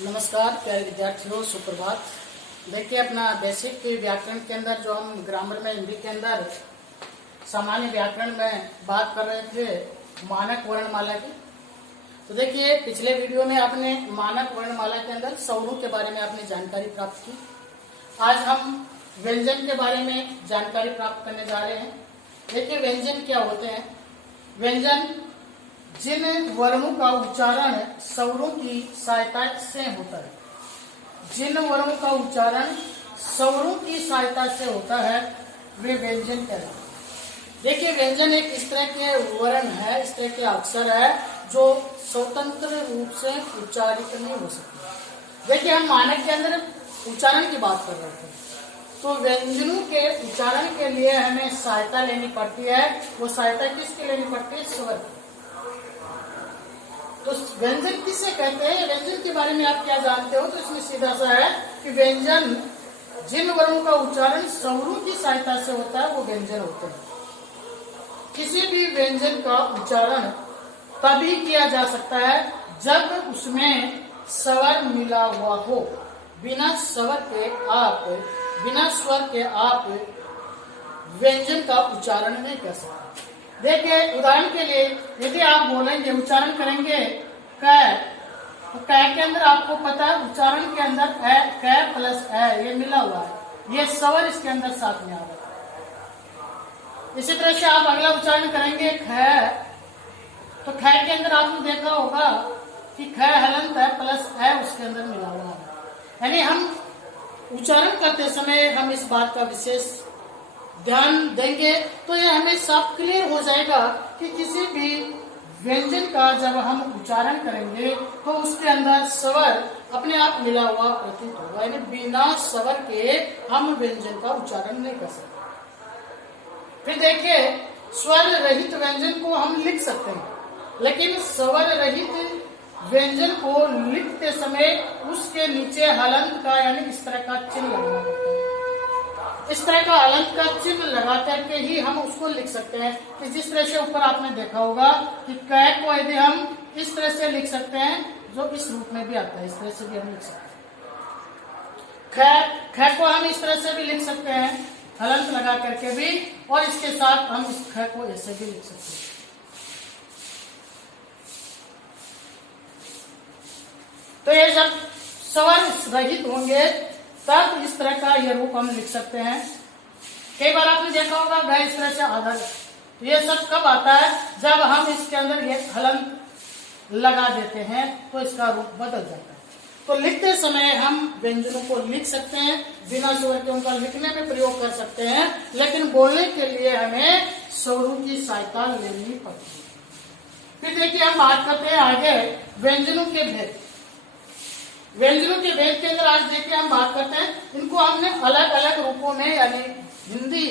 नमस्कार प्यारे विद्यार्थियों, सुप्रभात। देखिए, अपना बेसिक व्याकरण के अंदर जो हम ग्रामर में हिंदी के अंदर सामान्य व्याकरण में बात कर रहे थे मानक वर्णमाला की। तो देखिए, पिछले वीडियो में आपने मानक वर्णमाला के अंदर स्वरों के बारे में आपने जानकारी प्राप्त की। आज हम व्यंजन के बारे में जानकारी प्राप्त करने जा रहे हैं। देखिए, व्यंजन क्या होते हैं। व्यंजन जिन वर्णों का उच्चारण स्वरों की सहायता से होता है, जिन वर्णों का उच्चारण स्वरों की सहायता से होता है वे व्यंजन कहलाते हैं। देखिए, व्यंजन एक इस तरह के वर्ण है, इस तरह के अक्षर है जो स्वतंत्र रूप से उच्चारित नहीं हो सकते। देखिए, हम मानक के अंदर उच्चारण की बात कर रहे थे, तो व्यंजनों के उच्चारण के लिए हमें सहायता लेनी पड़ती है। वो सहायता किसकी लेनी पड़ती है? स्वर की। तो व्यंजन किसे कहते हैं? व्यंजन के बारे में आप क्या जानते हो? तो इसमें सीधा सा है कि व्यंजन जिन वर्णों का उच्चारण स्वरों की सहायता से होता है वो व्यंजन होते हैं। किसी भी व्यंजन का उच्चारण तभी किया जा सकता है जब उसमें स्वर मिला हुआ हो। बिना स्वर के आप व्यंजन का उच्चारण नहीं कर सकते। देखिए, उदाहरण के लिए यदि आप बोलेंगे, उच्चारण करेंगे क, तो क के अंदर आपको पता है उच्चारण के अंदर क प्लस ये मिला हुआ है, ये स्वर इसके अंदर साथ में आ रहा है। इसी तरह से आप अगला उच्चारण करेंगे ख, तो ख के अंदर आपने देखा होगा कि ख हलंत है प्लस उसके अंदर मिला हुआ है। यानी हम उच्चारण करते समय हम इस बात का विशेष ध्यान देंगे तो यह हमें सब क्लियर हो जाएगा कि किसी भी व्यंजन का जब हम उच्चारण करेंगे तो उसके अंदर स्वर अपने आप मिला हुआ प्रतीत होगा। यानी बिना स्वर के हम व्यंजन का उच्चारण नहीं कर सकते। फिर देखिए, स्वर रहित व्यंजन को हम लिख सकते हैं, लेकिन स्वर रहित व्यंजन को लिखते समय उसके नीचे हलंत का यानी इस तरह का चिन्ह लगाना पड़ता है। इस तरह का हलंत का चिन्ह लगा करके ही हम उसको लिख सकते हैं। कि जिस तरह से ऊपर आपने देखा होगा कि क को यदि हम इस तरह से लिख सकते हैं, जो इस रूप में भी आता है, इस तरह से भी हम लिख सकते हैं। ख को हम इस तरह से भी लिख सकते हैं, हलंत लगा करके भी, और इसके साथ हम इस ख को ऐसे भी लिख सकते हैं। तो ये जब स्वर रहित होंगे तब इस तरह का ये रूप हम लिख सकते हैं। कई बार आपने देखा होगा ग इस तरह से आधा, ये सब कब आता है? जब हम इसके अंदर ये हलंत लगा देते हैं तो इसका रूप बदल जाता है। तो लिखते समय हम व्यंजनों को लिख सकते हैं, बिना स्वर के उनका लिखने में प्रयोग कर सकते हैं, लेकिन बोलने के लिए हमें स्वरों की सहायता लेनी पड़ती है। फिर देखिए, हम बात करते हैं आगे व्यंजनों के भेद। व्यंजनों के भेद के अंदर आज देखिए हम बात करते हैं, इनको हमने अलग अलग रूपों में, यानी हिंदी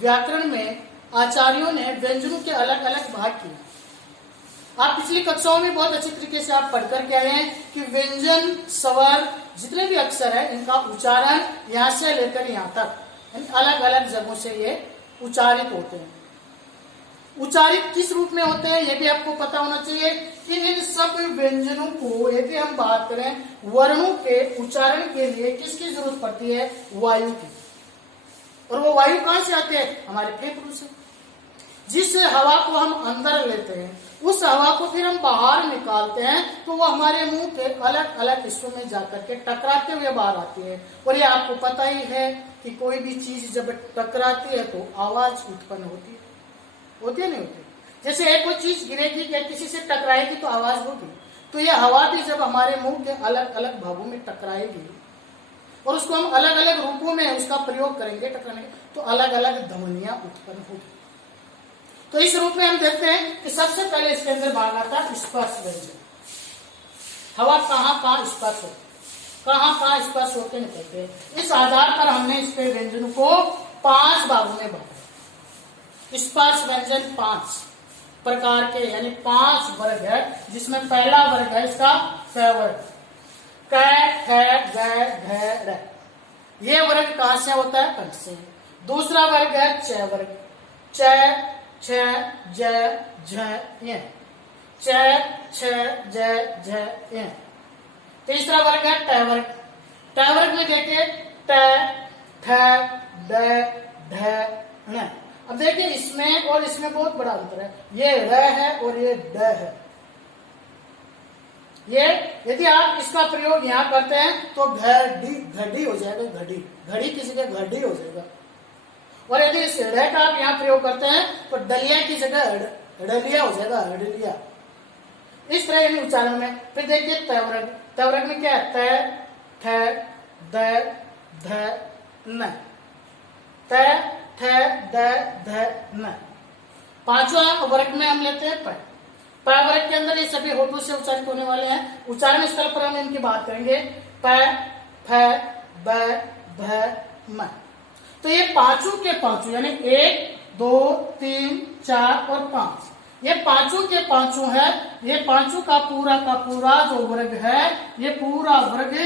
व्याकरण में आचार्यों ने व्यंजनों के अलग अलग भाग किए। आप पिछली कक्षाओं में बहुत अच्छी तरीके से आप पढ़ कर के आए हैं कि व्यंजन, स्वर, जितने भी अक्षर है इनका उच्चारण यहाँ से लेकर यहाँ तक अलग अलग जगहों से ये उच्चारित होते हैं। उच्चारित किस रूप में होते हैं ये भी आपको पता होना चाहिए कि इन सब व्यंजनों को यदि हम बात करें, वर्णों के उच्चारण के लिए किसकी जरूरत पड़ती है? वायु की। और वो वायु कहां से आते हैं? हमारे फेफड़ों से। जिस हवा को हम अंदर लेते हैं उस हवा को फिर हम बाहर निकालते हैं, तो वो हमारे मुंह के अलग अलग हिस्सों में जाकर के टकराते हुए बाहर आती है। और ये आपको पता ही है कि कोई भी चीज जब टकराती है तो आवाज उत्पन्न होती है, नहीं होती? जैसे एक कोई चीज गिरेगी या किसी से टकराएगी तो आवाज होगी। तो ये हवा भी जब हमारे मुंह के अलग अलग भागों में टकराएगी और उसको हम अलग अलग रूपों में उसका प्रयोग करेंगे टकराने के, तो अलग अलग ध्वनियां उत्पन्न होगी। तो इस रूप में हम देखते हैं कि सबसे पहले इसके अंदर भाग आता है स्पर्श व्यंजन। हवा कहाँ स्पर्श होती, कहाँ स्पर्श होते निकलते हैं। इस आधार पर हमने इसके व्यंजनों को 5 भागों में बांटा। स्पर्श व्यंजन 5 प्रकार के, यानी 5 वर्ग है, जिसमें पहला वर्ग है इसका क वर्ग। क, ख, ग, घ, र। ये वर्ग कहां से होता है? कंठ से। दूसरा वर्ग है च वर्ग। च, छ, ज, झ, य। च, छ, ज, झ, य। तीसरा वर्ग है ट वर्ग। ट वर्ग में देखिए ट, ठ, ड, ढ, ण। अब देखिए इसमें और इसमें बहुत बड़ा अंतर है, ये र है और ये ड है। ये यदि आप इसका प्रयोग यहाँ करते हैं तो घड़ी घड़ी हो जाएगा, घड़ी घड़ी की जगह घड़ी हो जाएगा। और यदि इस ड़ का आप यहाँ प्रयोग करते हैं तो डलिया की जगह हड़लिया हो जाएगा, हड़लिया। इस तरह यानी उच्चारण में। फिर देखिए तवर्ग। तवर्ग में क्या है, त, ठ, द, ध, न। त, ठ, द, ध, न। पांचवा वर्ग में हम लेते हैं प। प वर्ग के अंदर ये सभी होठों से उच्चारित होने वाले हैं। उच्चारण स्थल पर हम इनकी बात करेंगे, प, फ, ब, भ, म। तो ये पांचों के पांचों यानी 1, 2, 3, 4 और 5, ये पांचों के पांचों है। ये पांचों का पूरा जो वर्ग है, ये पूरा वर्ग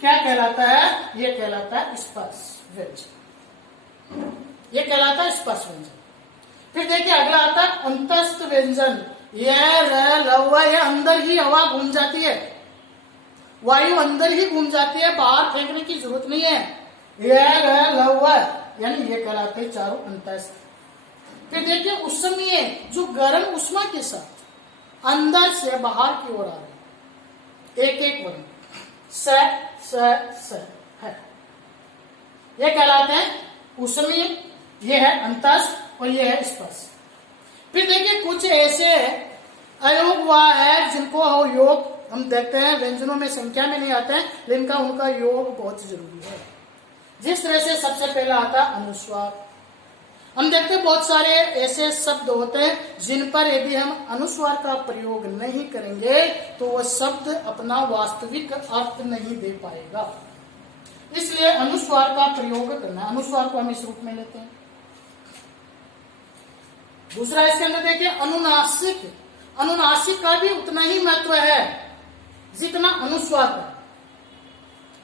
क्या कहलाता है, ये कहलाता है स्पर्श व्यंजन। ये कहलाता है स्पर्श व्यंजन। फिर देखिए अगला आता है अंतस्थ व्यंजन। यह र लव, ये अंदर ही हवा घूम जाती है, वायु अंदर ही घूम जाती है, बाहर फेंकने की जरूरत नहीं है। यह र लव यानी ये कहलाते हैं चारों अंतस्थ। फिर देखिए उष्मीय, जो गर्म उष्मा के साथ अंदर से बाहर की ओर आ रहे, एक एक वर्ण स है, ये कहलाते हैं उष्मीय, ये है अंतस्थ और ये है स्पर्श। फिर देखिए कुछ ऐसे अयोग वह है जिनको योग हम देखते हैं व्यंजनों में संख्या में नहीं आते हैं, लेकिन उनका योग बहुत जरूरी है। जिस तरह से सबसे पहला आता है अनुस्वार। हम देखते हैं बहुत सारे ऐसे शब्द होते हैं जिन पर यदि हम अनुस्वार का प्रयोग नहीं करेंगे तो वह शब्द अपना वास्तविक अर्थ नहीं दे पाएगा। इसलिए अनुस्वार का प्रयोग करना है। अनुस्वार को हम इस रूप में लेते हैं। दूसरा इसके अंदर देखिए अनुनासिक। अनुनासिक का भी उतना ही महत्व है जितना अनुस्वार का।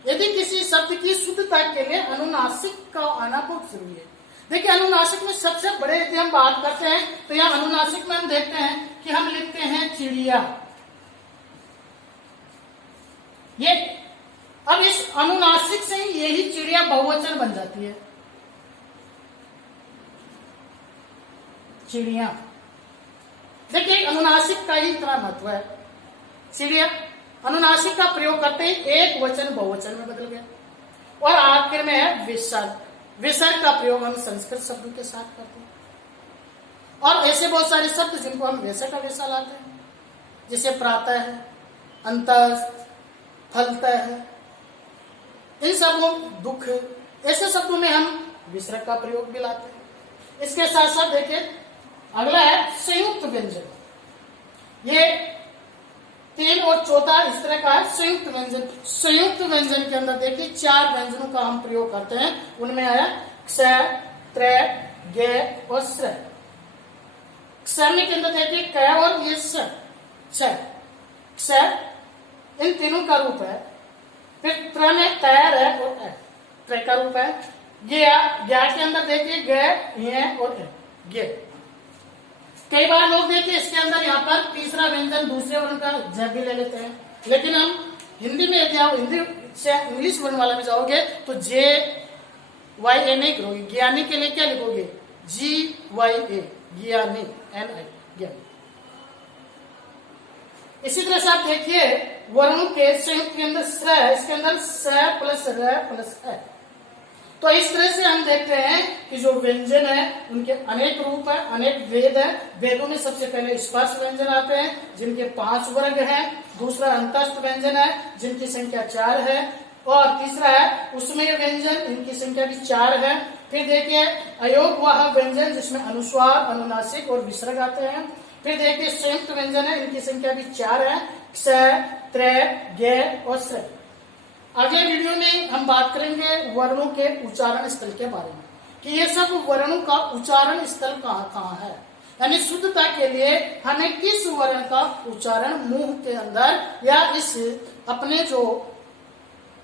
यदि किसी शब्द की शुद्धता के लिए अनुनासिक का आना बहुत जरूरी है। देखिए अनुनासिक में सबसे बड़े यदि हम बात करते हैं तो यहाँ अनुनासिक में हम देखते हैं कि हम लिखते हैं चिड़िया। ये अब इस अनुनासिक से ही यही चिड़िया बहुवचन बन जाती है, चिड़िया। देखिए अनुनासिक का ही इतना महत्व है। चिड़िया अनुनासिक का प्रयोग करते ही एक वचन बहुवचन में बदल गया। और आखिर में है विसर्ग। विसर्ग का प्रयोग हम संस्कृत शब्दों के साथ करते हैं। और ऐसे बहुत सारे शब्द जिनको हम वैसे का वैसा लाते हैं, जैसे प्रातः है, अंतस्थ, फलतः है, इन सबों दुख, ऐसे शब्दों में हम विसर्ग का प्रयोग भी लाते हैं। इसके साथ साथ देखिए अगला है संयुक्त व्यंजन। ये 3 और चौथा इस तरह का है संयुक्त व्यंजन। संयुक्त व्यंजन के अंदर देखिए 4 व्यंजनों का हम प्रयोग करते हैं। उनमें है क्ष, त्र, ग और स्र। क्ष में के अंदर देखिए क और ये स, क्ष, इन तीनों का रूप है। फिर त्र में त, र और अ, त्र का रूप है। ज्ञा के अंदर देखिए ग, य और गे। कई बार लोग देखिए इसके अंदर यहाँ पर तीसरा व्यंजन दूसरे वर्ण का ज भी ले लेते हैं, लेकिन हम हिंदी में यदि आप हिंदी से इंग्लिश वर्ण वाला में जाओगे तो JYA नहीं करोगे। ज्ञानी के लिए क्या लिखोगे, GYA, ज्ञानी, NI, ज्ञानी। इसी तरह से आप देखिए वर्णों के संयुक्त के अंदर स्र है, इसके अंदर स प्लस र प्लस अ। तो इस तरह से हम देखते हैं कि जो व्यंजन है उनके अनेक रूप है, अनेक वेद है। वेदों में सबसे पहले स्पर्श व्यंजन आते हैं जिनके 5 वर्ग हैं। दूसरा अंतस्थ व्यंजन है जिनकी संख्या 4 है। और तीसरा है उसमें व्यंजन, इनकी संख्या भी 4 है। फिर देखिए अयोगवाह व्यंजन जिसमें अनुस्वार, अनुनासिक और विसर्ग आते हैं। फिर देखिए संयुक्त व्यंजन है, इनकी संख्या भी 4 है, क्ष, त्र, ग और स्र। अगले वीडियो में हम बात करेंगे वर्णों के उच्चारण स्थल के बारे में कि ये सब वर्णों का उच्चारण स्थल कहाँ कहाँ है, यानी शुद्धता के लिए हमें किस वर्ण का उच्चारण मुंह के अंदर या इस अपने जो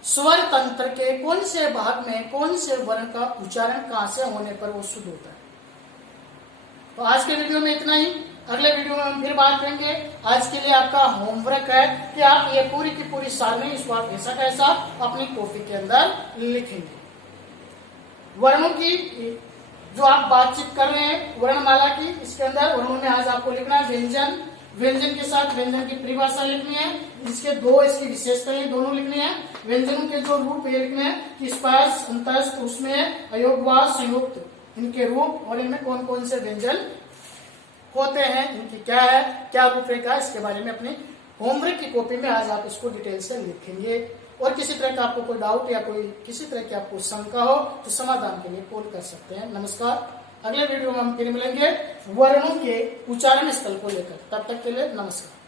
स्वर तंत्र के कौन से भाग में कौन से वर्ण का उच्चारण कहां से होने पर वो शुद्ध होता है। तो आज के वीडियो में इतना ही। अगले वीडियो में हम फिर बात करेंगे। आज के लिए आपका होमवर्क है कि आप ये पूरी की पूरी सारणी इस बार ऐसा कैसा अपनी कॉपी के अंदर लिखेंगे। वर्णों की जो आप बातचीत कर रहे हैं वर्णमाला की, इसके अंदर वर्णों में आज आपको लिखना है व्यंजन, व्यंजन के साथ व्यंजन की परिभाषा लिखनी है, इसके दो इसकी विशेषताएं दोनों लिखनी है, व्यंजनों के जो रूप ये लिखने हैं कि स्पर्श, अंतस्थ, उसमें, अयोगवाद, संयुक्त, इनके रूप और इनमें कौन कौन से व्यंजन होते हैं, इनकी क्या है, क्या रूपरेखा, इसके बारे में अपनी होमवर्क की कॉपी में आज आप इसको डिटेल से लिखेंगे। और किसी तरह का आपको कोई डाउट या कोई किसी तरह की आपको शंका हो तो समाधान के लिए कॉल कर सकते हैं। नमस्कार, अगले वीडियो में हम फिर मिलेंगे वर्णों के उच्चारण स्थल को लेकर। तब तक के लिए नमस्कार।